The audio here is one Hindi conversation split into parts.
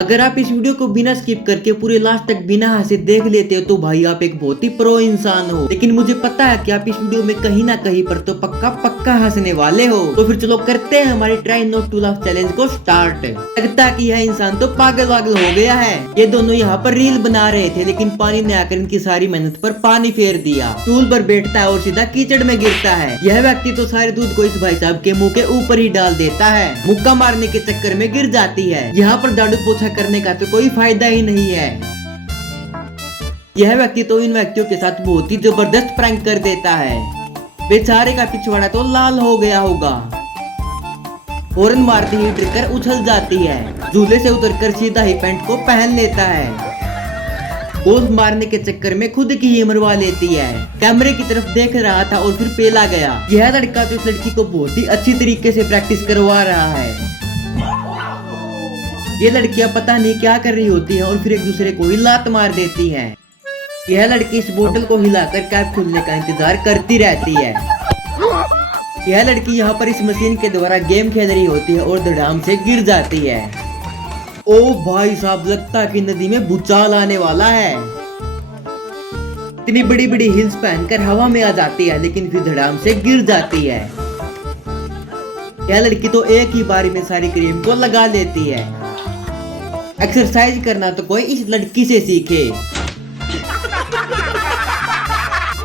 अगर आप इस वीडियो को बिना स्किप करके पूरे लास्ट तक बिना हंसे देख लेते हो तो भाई आप एक बहुत ही प्रो इंसान हो। लेकिन मुझे पता है कि आप इस वीडियो में कहीं ना कहीं पर तो पक्का पक्का हंसने वाले हो। तो फिर चलो करते हैं हमारी try not to laugh challenge को स्टार्ट। लगता है कि यह इंसान तो पागल वागल हो गया है। ये दोनों यहाँ पर रील बना रहे थे लेकिन पानी ने आकर इनकी सारी मेहनत पर पानी फेर दिया। स्टूल पर बैठता है और सीधा कीचड़ में गिरता है। यह व्यक्ति तो सारे दूध को इस भाई साहब के मुंह के ऊपर ही डाल देता है। मुक्का मारने के चक्कर में गिर जाती है। यहाँ पर झाड़ू पोछा करने का तो कोई फायदा ही नहीं है। यह व्यक्ति तो इन व्यक्तियों के साथ बहुत ही जबरदस्त प्रैंक कर देता है। बेचारे का पिछवाड़ा तो लाल हो गया होगा। हॉर्न मारते ही ट्रिकर उछल जाती है। झूले से उतरकर सीधा ही पैंट को पहन लेता है। पोज मारने के चक्कर में खुद की ही मरवा लेती है। कैमरे की तरफ देख रहा था और फिर पेला गया। यह लड़का तो इस लड़की को बहुत ही अच्छी तरीके से प्रैक्टिस करवा रहा है। ये लड़कियां पता नहीं क्या कर रही होती हैं और फिर एक दूसरे को ही लात मार देती हैं। यह लड़की इस बोतल को हिलाकर कैप खुलने का इंतजार करती रहती है। यह लड़की यहाँ पर इस मशीन के द्वारा गेम खेल रही होती है और धड़ाम से गिर जाती है। ओ भाई साहब, लगता है कि नदी में भूचाल आने वाला है। इतनी बड़ी बड़ी हिल्स पहनकर हवा में आ जाती है लेकिन फिर धड़ाम से गिर जाती है। यह लड़की तो एक ही बारी में सारी क्रीम को लगा लेती है। एक्सरसाइज करना तो कोई इस लड़की से सीखे।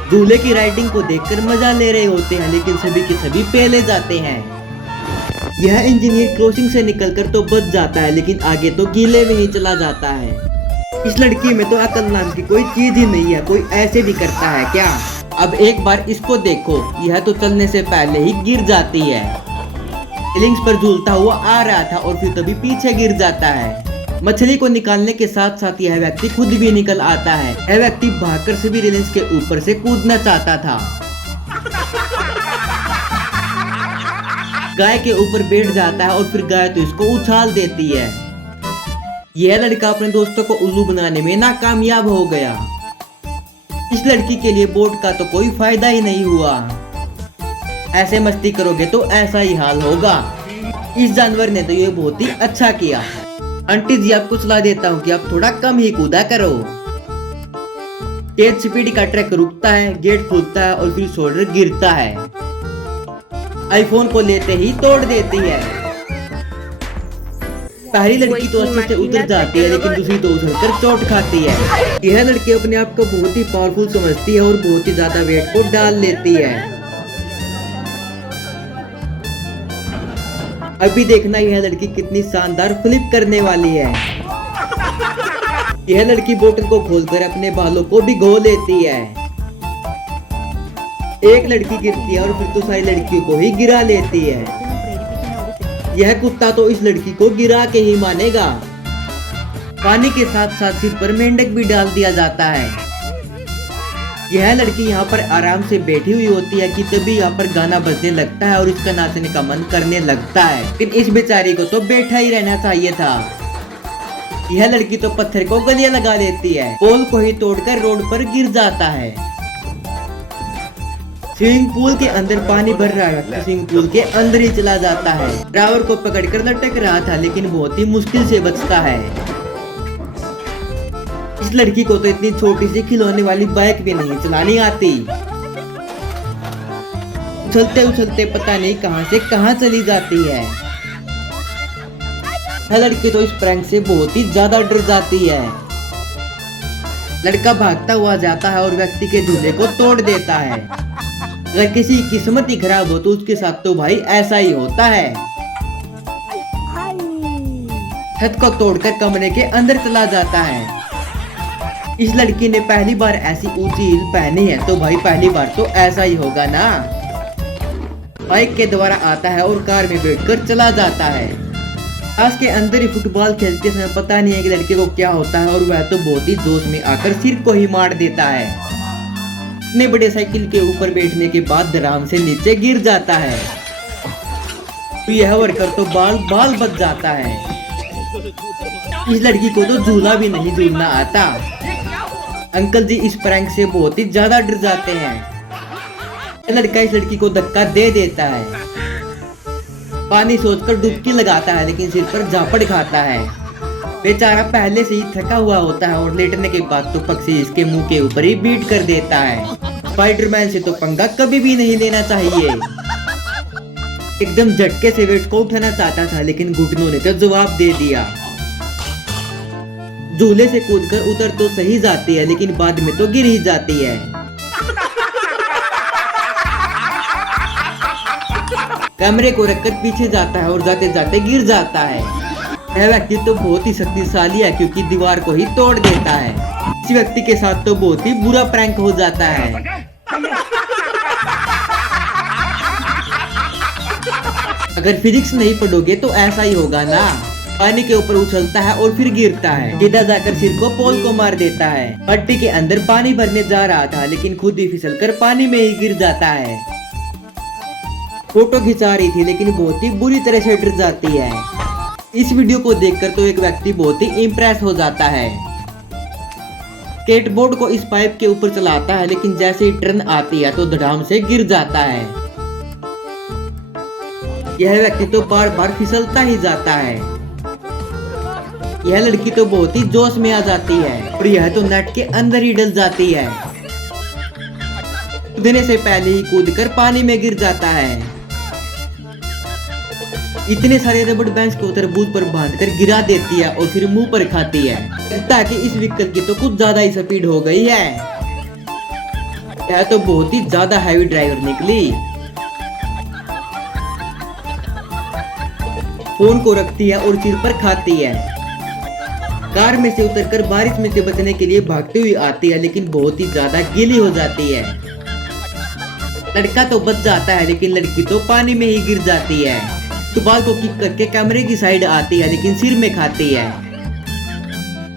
दूल्हे की राइडिंग को देखकर मजा ले रहे होते हैं लेकिन सभी के सभी पेले जाते हैं। यह इंजीनियर क्रॉसिंग से निकलकर तो बच जाता है लेकिन आगे तो गीले में ही चला जाता है। इस लड़की में तो अकल नाम की कोई चीज ही नहीं है। कोई ऐसे भी करता है क्या? अब एक बार इसको देखो, यह तो चलने से पहले ही गिर जाती है। रेलिंग्स पर झूलता हुआ आ रहा था और फिर तभी पीछे गिर जाता है। मछली को निकालने के साथ साथ यह व्यक्ति खुद भी निकल आता है। यह व्यक्ति भागकर सभी रेलिंग्स के ऊपर से कूदना चाहता था। गाय के ऊपर बैठ जाता है और फिर गाय तो इसको उछाल देती है। यह लड़का अपने दोस्तों को उल्लू बनाने में नाकामयाब हो गया। इस लड़की के लिए बोट का तो कोई फायदा ही नहीं हुआ। ऐसे मस्ती करोगे तो ऐसा ही हाल होगा। इस जानवर ने तो ये बहुत ही अच्छा किया। आंटी जी, आपको सलाह देता हूँ कि आप थोड़ा कम ही कूदा करो। तेज स्पीड का ट्रक रुकता है, गेट खुलता है और फिर शोल्डर गिरता है। आईफोन को लेते ही तोड़ देती है। पहली लड़की तो अच्छे से उतर जाती है लेकिन दूसरी तो उछलकर चोट खाती है। यह लड़की अपने आप को बहुत ही पावरफुल समझती है और बहुत ही ज्यादा वेट को डाल लेती है। अभी देखना यह लड़की कितनी शानदार फ्लिप करने वाली है। यह लड़की बोतल को खोलकर अपने बालों को भिगो लेती है। एक लड़की गिरती है और फिर तो सारी लड़कियों को ही गिरा लेती है। यह कुत्ता तो इस लड़की को गिरा के ही मानेगा। पानी के साथ साथ सिर पर मेंढक भी डाल दिया जाता है। यह लड़की यहाँ पर आराम से बैठी हुई होती है कि तभी यहाँ पर गाना बजने लगता है और इसका नाचने का मन करने लगता है। लेकिन इस बेचारी को तो बैठा ही रहना चाहिए था। यह लड़की तो पत्थर को गलियां लगा देती है। पोल को ही तोड़कर रोड पर गिर जाता है। स्विमिंग पूल के अंदर पानी भर रहा है, स्विमिंग पूल के अंदर ही चला जाता है। ड्राइवर को पकड़कर लटक रहा था लेकिन बहुत ही मुश्किल से बचता है। इस लड़की को तो इतनी छोटी सी खिलौने वाली बाइक भी नहीं चलानी आती। उछलते उछलते पता नहीं कहां से कहां चली जाती है। यह लड़की तो इस प्रैंक से बहुत ही ज्यादा डर जाती है। लड़का भागता हुआ जाता है और व्यक्ति के झूले को तोड़ देता है। अगर किसी की किस्मत ही खराब हो तो उसके साथ तो भाई ऐसा ही होता है। छत को तोड़कर कमरे के अंदर चला जाता है। इस लड़की ने पहली बार ऐसी ऊंची हील पहनी है तो भाई पहली बार तो ऐसा ही होगा ना। बाइक के द्वारा आता है और कार में बैठकर चला जाता है। आज के अंदर ही फुटबॉल खेलते समय पता नहीं है कि लड़के को क्या होता है और वह तो बहुत ही जोश में आकर सिर को ही मार देता है। इतने बड़े साइकिल के ऊपर बैठने के बाद धड़ाम से नीचे गिर जाता है। तो यह वर्कर तो बाल बच जाता है। इस लड़की को तो झूला भी नहीं झूलना आता। अंकल जी इस प्रैंक से बहुत ही ज्यादा डर जाते हैं। लड़का इस लड़की को धक्का दे देता है। पानी सोचकर डुबकी लगाता है लेकिन सिर पर झापड़ खाता है। बेचारा पहले से ही थका हुआ होता है और लेटने के बाद तो पक्षी इसके मुंह के ऊपर ही बीट कर देता है। स्पाइडरमैन से तो पंगा कभी भी नहीं लेना चाहिए। एकदम झटके से वेट को उठाना चाहता था लेकिन घुटनों ने तो जवाब दे दिया। झूले से कूदकर उतर तो सही जाती है लेकिन बाद में तो गिर ही जाती है। कैमरे को रखकर पीछे जाता है और जाते जाते गिर जाता है। यह व्यक्ति तो बहुत ही शक्तिशाली है क्योंकि दीवार को ही तोड़ देता है। इस व्यक्ति के साथ तो बहुत ही बुरा प्रैंक हो जाता है। अगर फिजिक्स नहीं पढ़ोगे तो ऐसा ही होगा ना। पानी के ऊपर उछलता है और फिर गिरता है। सीधा जाकर सिर को पोल को मार देता है। पट्टी के अंदर पानी भरने जा रहा था लेकिन खुद ही फिसलकर पानी में ही गिर जाता है। फोटो खिंचा रही थी लेकिन बहुत ही बुरी तरह से डर जाती है। इस वीडियो को देखकर तो एक व्यक्ति बहुत ही इम्प्रेस हो जाता है। स्केटबोर्ड को इस पाइप के ऊपर चलाता है लेकिन जैसे ही टर्न आती है तो धड़ाम से गिर जाता है। यह व्यक्ति तो बार बार फिसलता ही जाता है। यह लड़की तो बहुत ही जोश में आ जाती है और यह तो नेट के अंदर ही डल जाती है। कूदने से पहले ही कूदकर पानी में गिर जाता है। इतने सारे रबड़ बैंड्स को तरबूज पर बांधकर गिरा देती है और फिर मुंह पर खाती है। लगता है कि इस व्हीकल की तो कुछ ज्यादा ही स्पीड हो गई है। यह तो बहुत ही ज्यादा हैवी ड्राइवर निकली। फोन को रखती है और सिर पर खाती है। कार में से उतरकर बारिश में से बचने के लिए भागती हुई आती है लेकिन बहुत ही ज्यादा गीली हो जाती है। लड़का तो बच जाता है लेकिन लड़की तो पानी में ही गिर जाती है। तो बाल को किक करके कैमरे की साइड आती है लेकिन सिर में खाती है।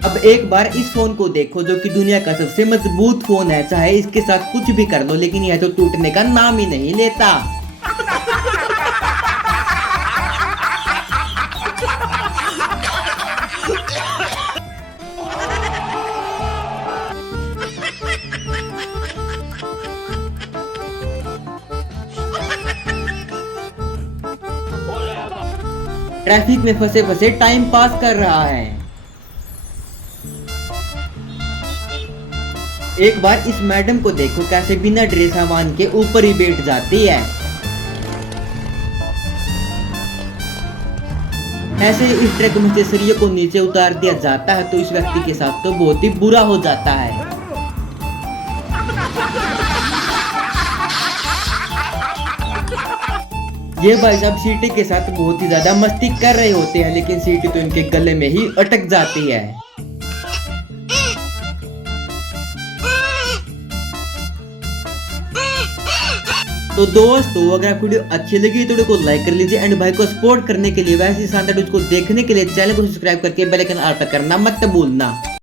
अब एक बार इस फोन को देखो जो कि दुनिया का सबसे मजबूत फोन है। चाहे इसके साथ कुछ भी कर लो लेकिन यह तो टूटने का नाम ही नहीं लेता। ट्रैफिक में फंसे फंसे टाइम पास कर रहा है। एक बार इस मैडम को देखो कैसे बिना ड्रेस सामान के ऊपर ही बैठ जाती है। ऐसे इस ट्रक में से सरिये को नीचे उतार दिया जाता है तो इस व्यक्ति के साथ तो बहुत ही बुरा हो जाता है। ये भाई साहब सीटी के साथ बहुत ही ज्यादा मस्ती कर रहे होते हैं लेकिन सीटी तो इनके गले में ही अटक जाती है। तो दोस्तों अगर आपको वीडियो अच्छी लगी तो वीडियो को लाइक कर लीजिए एंड भाई को सपोर्ट करने के लिए वैसे शानदार वीडियो को देखने के लिए चैनल को सब्सक्राइब करके बेल आइकन ऑल पर करना मत भूलना।